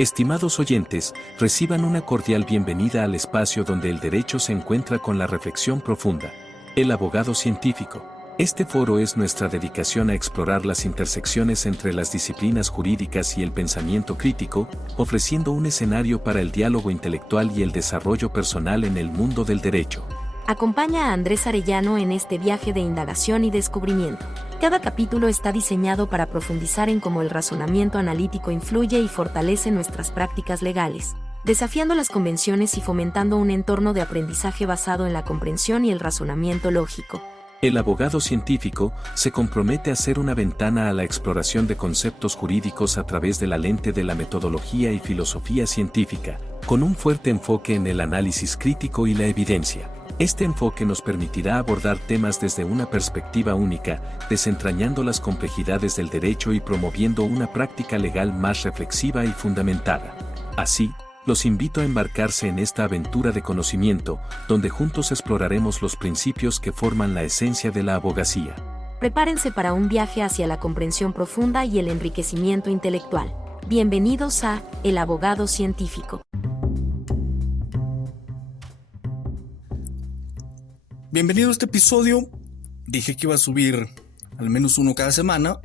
Estimados oyentes, reciban una cordial bienvenida al espacio donde el derecho se encuentra con la reflexión profunda. El abogado científico. Este foro es nuestra dedicación a explorar las intersecciones entre las disciplinas jurídicas y el pensamiento crítico, ofreciendo un escenario para el diálogo intelectual y el desarrollo personal en el mundo del derecho. Acompaña a Andrés Arellano en este viaje de indagación y descubrimiento. Cada capítulo está diseñado para profundizar en cómo el razonamiento analítico influye y fortalece nuestras prácticas legales, desafiando las convenciones y fomentando un entorno de aprendizaje basado en la comprensión y el razonamiento lógico. El abogado científico se compromete a ser una ventana a la exploración de conceptos jurídicos a través de la lente de la metodología y filosofía científica, con un fuerte enfoque en el análisis crítico y la evidencia. Este enfoque nos permitirá abordar temas desde una perspectiva única, desentrañando las complejidades del derecho y promoviendo una práctica legal más reflexiva y fundamentada. Así, los invito a embarcarse en esta aventura de conocimiento, donde juntos exploraremos los principios que forman la esencia de la abogacía. Prepárense para un viaje hacia la comprensión profunda y el enriquecimiento intelectual. Bienvenidos a El Abogado Científico. Bienvenido a este episodio. Dije que iba a subir al menos uno cada semana.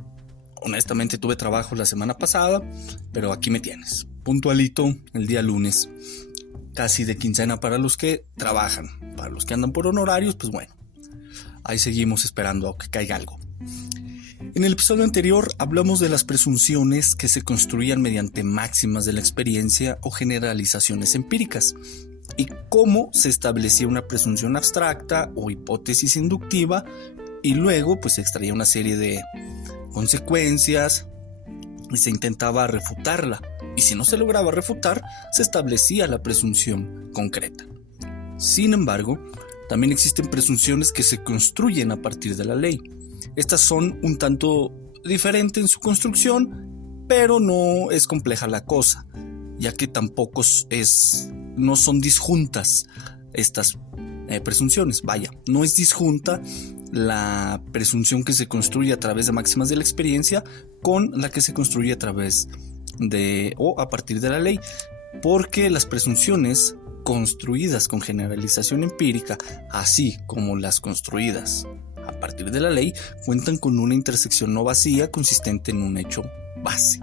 Honestamente tuve trabajo la semana pasada, pero aquí me tienes, puntualito el día lunes, casi de quincena para los que trabajan. Para los que andan por honorarios, pues bueno, ahí seguimos esperando a que caiga algo. En el episodio anterior hablamos de las presunciones que se construían mediante máximas de la experiencia o generalizaciones empíricas, y cómo se establecía una presunción abstracta o hipótesis inductiva y luego pues se extraía una serie de consecuencias y se intentaba refutarla, y si no se lograba refutar se establecía la presunción concreta. Sin embargo, también existen presunciones que se construyen a partir de la ley. Estas son un tanto diferentes en su construcción, pero no es compleja la cosa, ya que tampoco no son disjuntas estas presunciones. Vaya, no es disjunta la presunción que se construye a través de máximas de la experiencia con la que se construye a través o a partir de la ley, porque las presunciones construidas con generalización empírica, así como las construidas a partir de la ley, cuentan con una intersección no vacía consistente en un hecho base.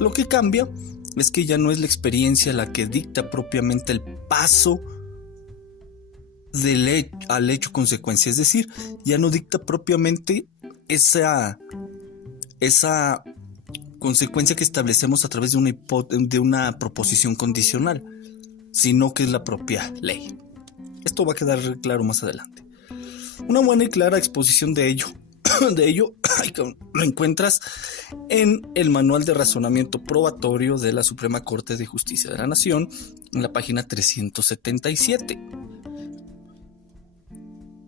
Lo que cambia es que ya no es la experiencia la que dicta propiamente el paso al hecho consecuencia, es decir, ya no dicta propiamente esa consecuencia que establecemos a través de una proposición condicional, sino que es la propia ley. Esto va a quedar claro más adelante. Una buena y clara exposición de ello lo encuentras en el Manual de Razonamiento Probatorio de la Suprema Corte de Justicia de la Nación, en la página 377.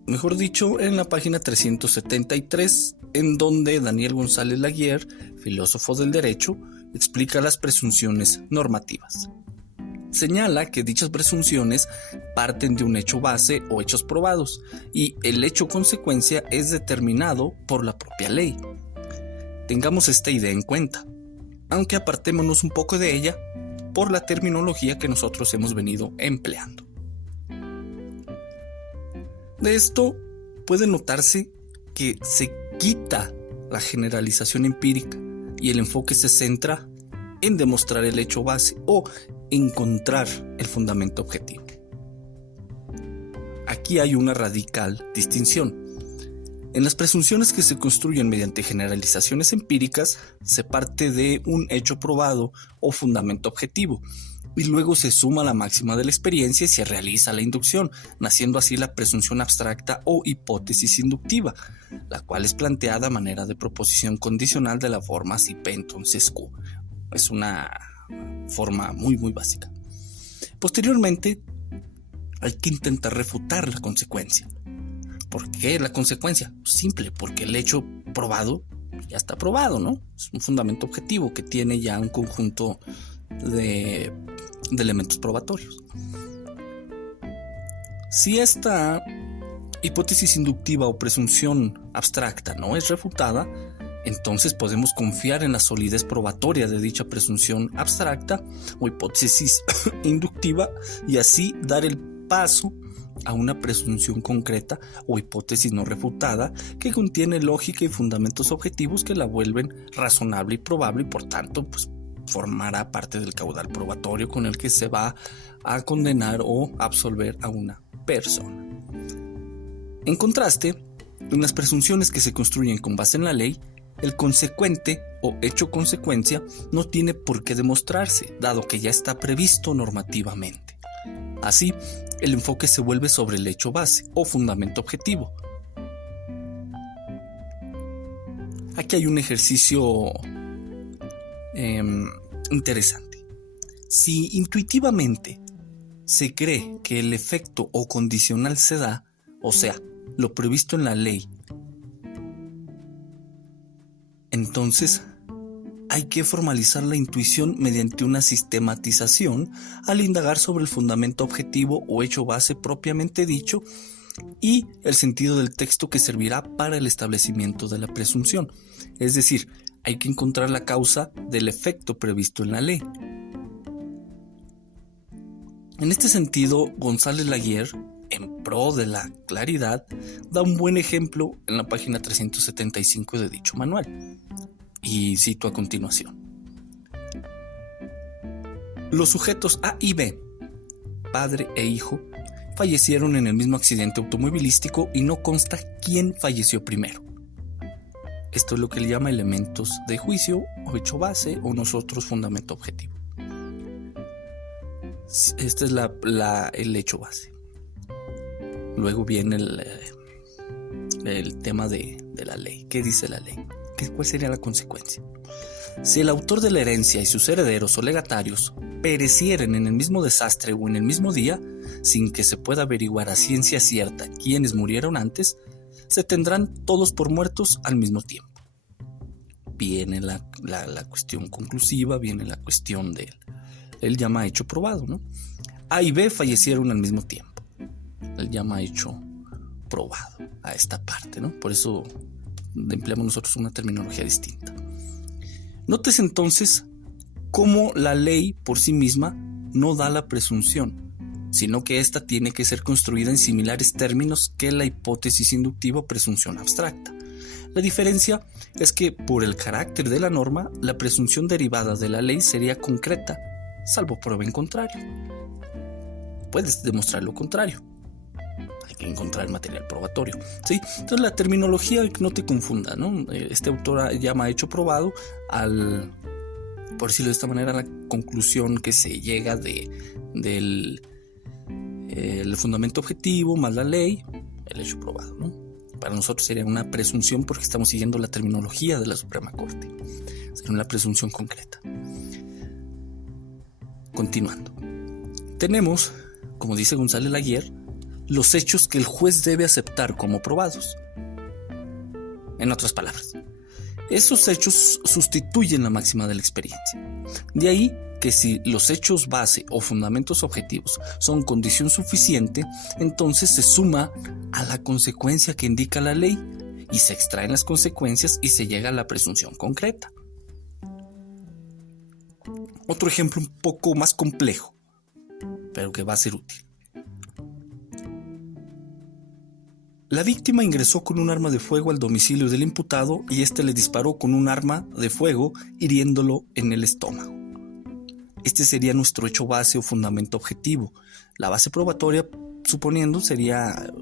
Mejor dicho, en la página 373, en donde Daniel González Laguier, filósofo del derecho, explica las presunciones normativas. Señala que dichas presunciones parten de un hecho base o hechos probados, y el hecho consecuencia es determinado por la propia ley. Tengamos esta idea en cuenta, aunque apartémonos un poco de ella por la terminología que nosotros hemos venido empleando. De esto puede notarse que se quita la generalización empírica y el enfoque se centra en demostrar el hecho base o encontrar el fundamento objetivo. Aquí hay una radical distinción. En las presunciones que se construyen mediante generalizaciones empíricas se parte de un hecho probado o fundamento objetivo, y luego se suma la máxima de la experiencia y se realiza la inducción, naciendo así la presunción abstracta o hipótesis inductiva, la cual es planteada a manera de proposición condicional de la forma si P entonces Q. Es una forma muy básica. Posteriormente hay que intentar refutar la consecuencia. ¿Por qué la consecuencia? Simple, porque el hecho probado ya está probado, ¿no? Es un fundamento objetivo que tiene ya un conjunto de elementos probatorios. Si esta hipótesis inductiva o presunción abstracta no es refutada, entonces podemos confiar en la solidez probatoria de dicha presunción abstracta o hipótesis inductiva y así dar el paso a una presunción concreta o hipótesis no refutada que contiene lógica y fundamentos objetivos que la vuelven razonable y probable y por tanto formará parte del caudal probatorio con el que se va a condenar o absolver a una persona. En contraste, en las presunciones que se construyen con base en la ley, el consecuente o hecho consecuencia no tiene por qué demostrarse, dado que ya está previsto normativamente. Así, el enfoque se vuelve sobre el hecho base o fundamento objetivo. Aquí hay un ejercicio interesante. Si intuitivamente se cree que el efecto o condicional se da, o sea, lo previsto en la ley, entonces hay que formalizar la intuición mediante una sistematización al indagar sobre el fundamento objetivo o hecho base propiamente dicho y el sentido del texto que servirá para el establecimiento de la presunción. Es decir, hay que encontrar la causa del efecto previsto en la ley. En este sentido, González Laguerre, en pro de la claridad, da un buen ejemplo en la página 375 de dicho manual. Y cito a continuación. Los sujetos A y B, padre e hijo, fallecieron en el mismo accidente automovilístico y no consta quién falleció primero. Esto es lo que él llama elementos de juicio o hecho base o nosotros fundamento objetivo. Este es el hecho base. Luego viene el tema de la ley. ¿Qué dice la ley? ¿Cuál sería la consecuencia? Si el autor de la herencia y sus herederos o legatarios perecieren en el mismo desastre o en el mismo día, sin que se pueda averiguar a ciencia cierta quiénes murieron antes, se tendrán todos por muertos al mismo tiempo. Viene la cuestión conclusiva, viene la cuestión de él llama hecho probado, ¿no? A y B fallecieron al mismo tiempo. Él llama hecho probado a esta parte, ¿no? Por eso empleamos nosotros una terminología distinta. Nótese entonces cómo la ley por sí misma no da la presunción, sino que ésta tiene que ser construida en similares términos que la hipótesis inductiva o presunción abstracta. La diferencia es que por el carácter de la norma, la presunción derivada de la ley sería concreta, salvo prueba en contrario. Puedes demostrar lo contrario. Hay que encontrar el material probatorio, ¿sí? Entonces la terminología, no te confunda, ¿no? Este autor llama hecho probado por decirlo de esta manera, la conclusión que se llega del fundamento objetivo más la ley, el hecho probado, ¿no? Para nosotros sería una presunción porque estamos siguiendo la terminología de la Suprema Corte. Sería una presunción concreta. Continuando. Tenemos, como dice González Laguerre, los hechos que el juez debe aceptar como probados. En otras palabras, esos hechos sustituyen la máxima de la experiencia. De ahí que si los hechos base o fundamentos objetivos son condición suficiente, entonces se suma a la consecuencia que indica la ley y se extraen las consecuencias y se llega a la presunción concreta. Otro ejemplo un poco más complejo, pero que va a ser útil. La víctima ingresó con un arma de fuego al domicilio del imputado y éste le disparó con un arma de fuego hiriéndolo en el estómago. Este sería nuestro hecho base o fundamento objetivo. La base probatoria, suponiendo, sería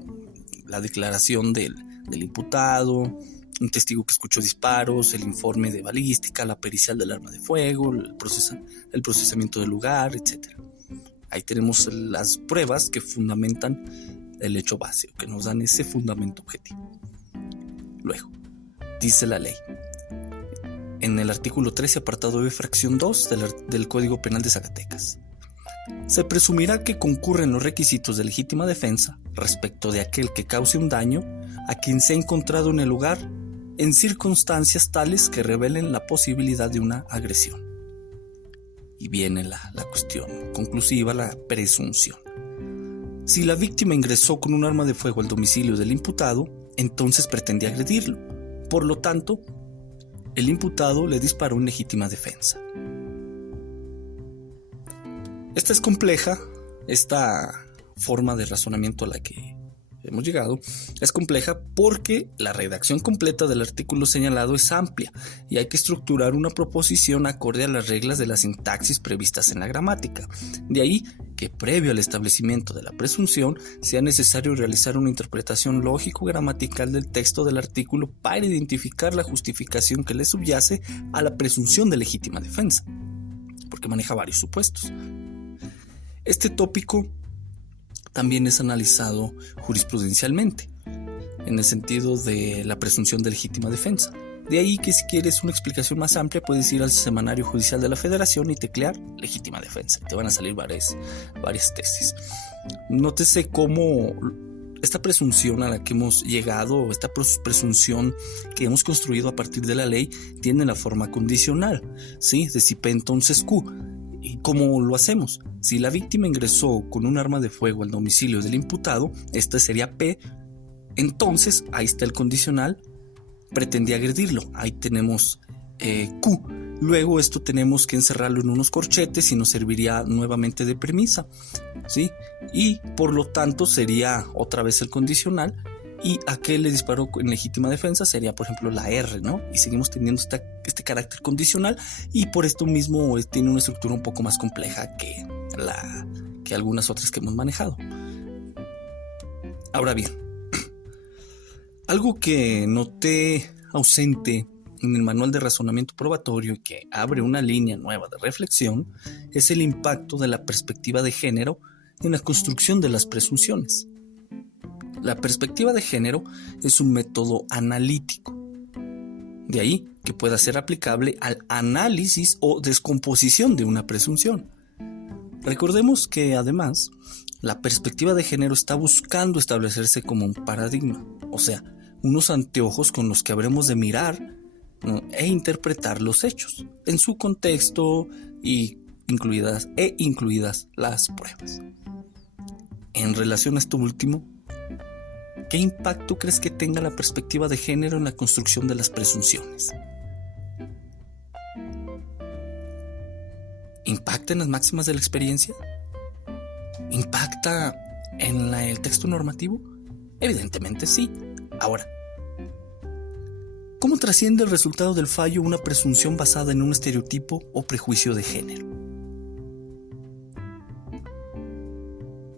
la declaración del imputado, un testigo que escuchó disparos, el informe de balística, la pericial del arma de fuego, el procesamiento del lugar, etc. Ahí tenemos las pruebas que fundamentan el hecho base, que nos dan ese fundamento objetivo. Luego, dice la ley, en el artículo 13, apartado B, fracción 2 del Código Penal de Zacatecas. Se presumirá que concurren los requisitos de legítima defensa respecto de aquel que cause un daño a quien se ha encontrado en el lugar en circunstancias tales que revelen la posibilidad de una agresión. Y viene la cuestión conclusiva, la presunción. Si la víctima ingresó con un arma de fuego al domicilio del imputado, entonces pretendía agredirlo. Por lo tanto, el imputado le disparó en legítima defensa. Esta es compleja, esta forma de razonamiento a la que hemos llegado es compleja porque la redacción completa del artículo señalado es amplia y hay que estructurar una proposición acorde a las reglas de la sintaxis previstas en la gramática. De ahí que previo al establecimiento de la presunción sea necesario realizar una interpretación lógico-gramatical del texto del artículo para identificar la justificación que le subyace a la presunción de legítima defensa, porque maneja varios supuestos. Este tópico también es analizado jurisprudencialmente, en el sentido de la presunción de legítima defensa. De ahí que si quieres una explicación más amplia puedes ir al Semanario Judicial de la Federación y teclear legítima defensa. Te van a salir varias tesis. Nótese cómo esta presunción a la que hemos llegado, esta presunción que hemos construido a partir de la ley, tiene la forma condicional, ¿sí? De si P entonces Q. ¿Y cómo lo hacemos? Si la víctima ingresó con un arma de fuego al domicilio del imputado, esta sería P, entonces ahí está el condicional, pretendía agredirlo, ahí tenemos Q. Luego esto tenemos que encerrarlo en unos corchetes y nos serviría nuevamente de premisa, ¿sí? Y por lo tanto sería otra vez el condicional. Y a qué le disparó en legítima defensa sería, por ejemplo, la R, ¿no? Y seguimos teniendo este carácter condicional y por esto mismo tiene una estructura un poco más compleja que algunas otras que hemos manejado. Ahora bien, algo que noté ausente en el manual de razonamiento probatorio y que abre una línea nueva de reflexión es el impacto de la perspectiva de género en la construcción de las presunciones. La perspectiva de género es un método analítico, de ahí que pueda ser aplicable al análisis o descomposición de una presunción. Recordemos que además la perspectiva de género está buscando establecerse como un paradigma, o sea, unos anteojos con los que habremos de mirar, ¿no?, e interpretar los hechos en su contexto y incluidas las pruebas. En relación a esto último, ¿qué impacto crees que tenga la perspectiva de género en la construcción de las presunciones? ¿Impacta en las máximas de la experiencia? ¿Impacta en el texto normativo? Evidentemente sí. Ahora, ¿cómo trasciende el resultado del fallo una presunción basada en un estereotipo o prejuicio de género?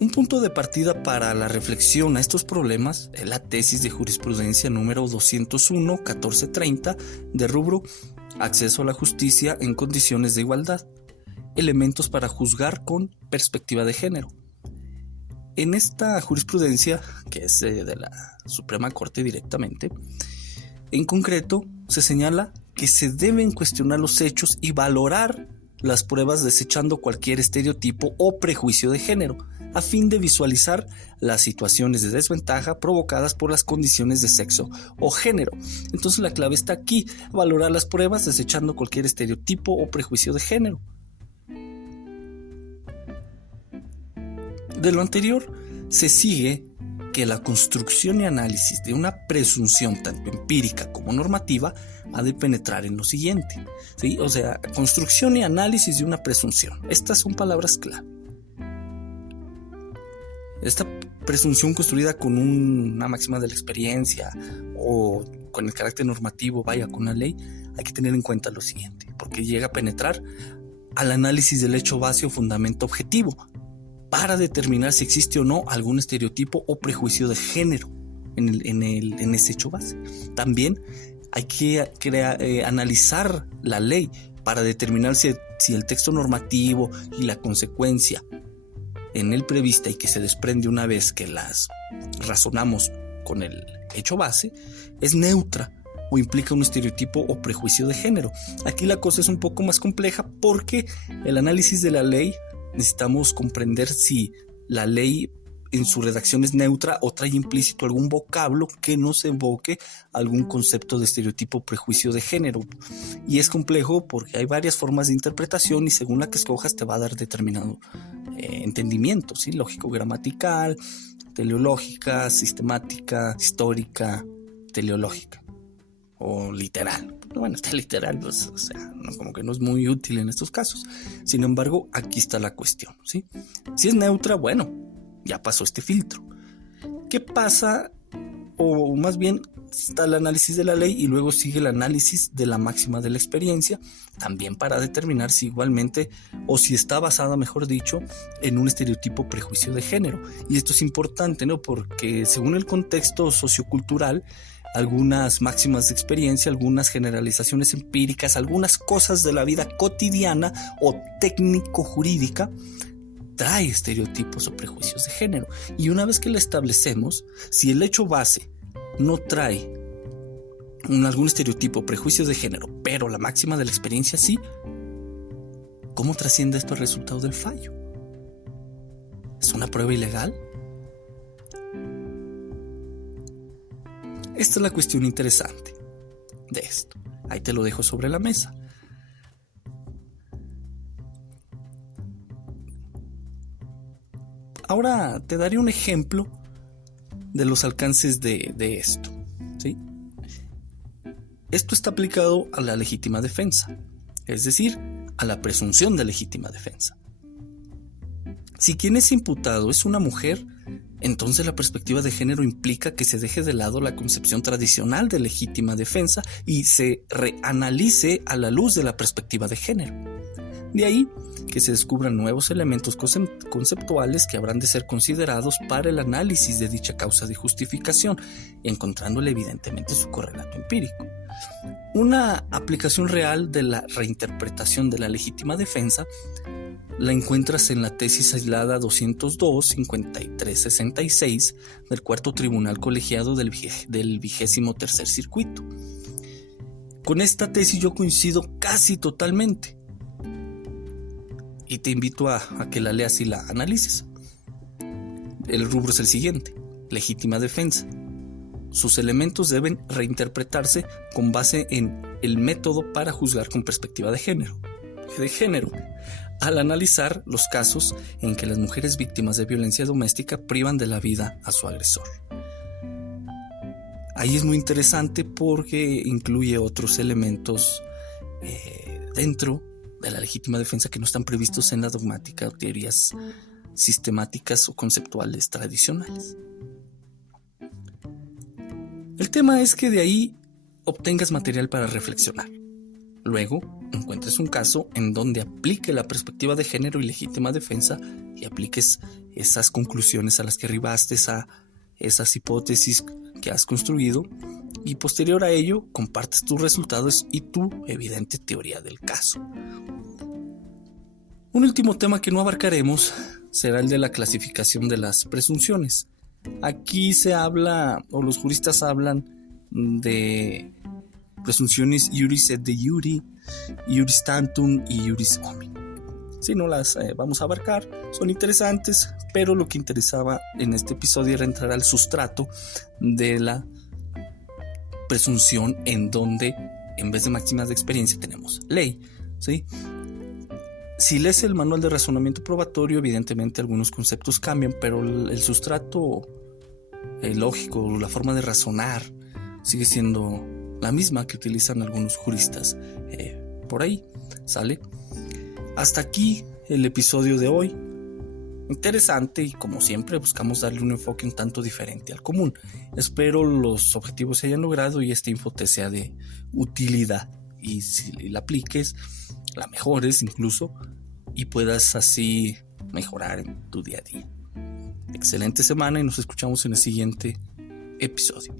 Un punto de partida para la reflexión a estos problemas es la tesis de jurisprudencia número 201-1430 de rubro Acceso a la justicia en condiciones de igualdad, elementos para juzgar con perspectiva de género. En esta jurisprudencia, que es de la Suprema Corte directamente, en concreto se señala que se deben cuestionar los hechos y valorar las pruebas desechando cualquier estereotipo o prejuicio de género, a fin de visualizar las situaciones de desventaja provocadas por las condiciones de sexo o género. Entonces la clave está aquí, valorar las pruebas desechando cualquier estereotipo o prejuicio de género. De lo anterior se sigue que la construcción y análisis de una presunción tanto empírica como normativa ha de penetrar en lo siguiente, ¿sí? O sea, construcción y análisis de una presunción. Estas son palabras clave. Esta presunción construida con una máxima de la experiencia o con el carácter normativo, con la ley, hay que tener en cuenta lo siguiente, porque llega a penetrar al análisis del hecho base o fundamento objetivo para determinar si existe o no algún estereotipo o prejuicio de género en ese hecho base. También hay que analizar la ley para determinar si el texto normativo y la consecuencia en él prevista y que se desprende una vez que las razonamos con el hecho base es neutra o implica un estereotipo o prejuicio de género. Aquí la cosa es un poco más compleja porque el análisis de la ley necesitamos comprender si la ley en su redacción es neutra o trae implícito algún vocablo que nos evoque algún concepto de estereotipo o prejuicio de género. Y es complejo porque hay varias formas de interpretación y según la que escojas te va a dar determinado entendimiento, ¿sí? Lógico-gramatical, teleológica, sistemática, histórica, teleológica. o literal. Bueno, está literal, pues, o sea, no, como que no es muy útil en estos casos. Sin embargo, aquí está la cuestión, ¿sí? Si es neutra, bueno, ya pasó este filtro. ¿Qué pasa? O más bien está el análisis de la ley y luego sigue el análisis de la máxima de la experiencia, también para determinar si igualmente o si está basada, mejor dicho, en un estereotipo o prejuicio de género. Y esto es importante, ¿no? Porque según el contexto sociocultural, algunas máximas de experiencia, algunas generalizaciones empíricas, algunas cosas de la vida cotidiana o técnico-jurídica trae estereotipos o prejuicios de género. Y una vez que la establecemos, si el hecho base no trae algún estereotipo o prejuicio de género, pero la máxima de la experiencia sí, ¿cómo trasciende esto al resultado del fallo? ¿Es una prueba ilegal? Esta es la cuestión interesante de esto. Ahí te lo dejo sobre la mesa. Ahora te daré un ejemplo de los alcances de esto, ¿sí? Esto está aplicado a la legítima defensa, es decir, a la presunción de legítima defensa. Si quien es imputado es una mujer, entonces la perspectiva de género implica que se deje de lado la concepción tradicional de legítima defensa y se reanalice a la luz de la perspectiva de género. De ahí que se descubran nuevos elementos conceptuales que habrán de ser considerados para el análisis de dicha causa de justificación, encontrándole evidentemente su correlato empírico. Una aplicación real de la reinterpretación de la legítima defensa la encuentras en la tesis aislada 202-5366 del Cuarto Tribunal Colegiado del 23º Circuito. Con esta tesis yo coincido casi totalmente y te invito a que la leas y la analices. El rubro es el siguiente: legítima defensa. Sus elementos deben reinterpretarse con base en el método para juzgar con perspectiva de género, al analizar los casos en que las mujeres víctimas de violencia doméstica privan de la vida a su agresor. Ahí es muy interesante porque incluye otros elementos dentro de la legítima defensa que no están previstos en la dogmática o teorías sistemáticas o conceptuales tradicionales. El tema es que de ahí obtengas material para reflexionar. Luego, encuentres un caso en donde aplique la perspectiva de género y legítima defensa y apliques esas conclusiones a las que arribaste, a esas hipótesis que has construido, y posterior a ello compartes tus resultados y tu evidente teoría del caso. Un último tema que no abarcaremos será el de la clasificación de las presunciones. Aquí se habla, o los juristas hablan, de presunciones iuris et de iuri, iuris tantum y iuris hominem. Si no las vamos a abarcar, son interesantes, pero lo que interesaba en este episodio era entrar al sustrato de la presunción, en donde en vez de máximas de experiencia tenemos ley, ¿sí? Si lees el manual de razonamiento probatorio, evidentemente algunos conceptos cambian, pero el sustrato lógico, la forma de razonar sigue siendo la misma que utilizan algunos juristas por ahí, ¿sale? Hasta aquí el episodio de hoy. Interesante, y como siempre buscamos darle un enfoque un tanto diferente al común. Espero los objetivos se hayan logrado y esta info te sea de utilidad, y si la apliques, la mejores incluso, y puedas así mejorar en tu día a día. Excelente semana y nos escuchamos en el siguiente episodio.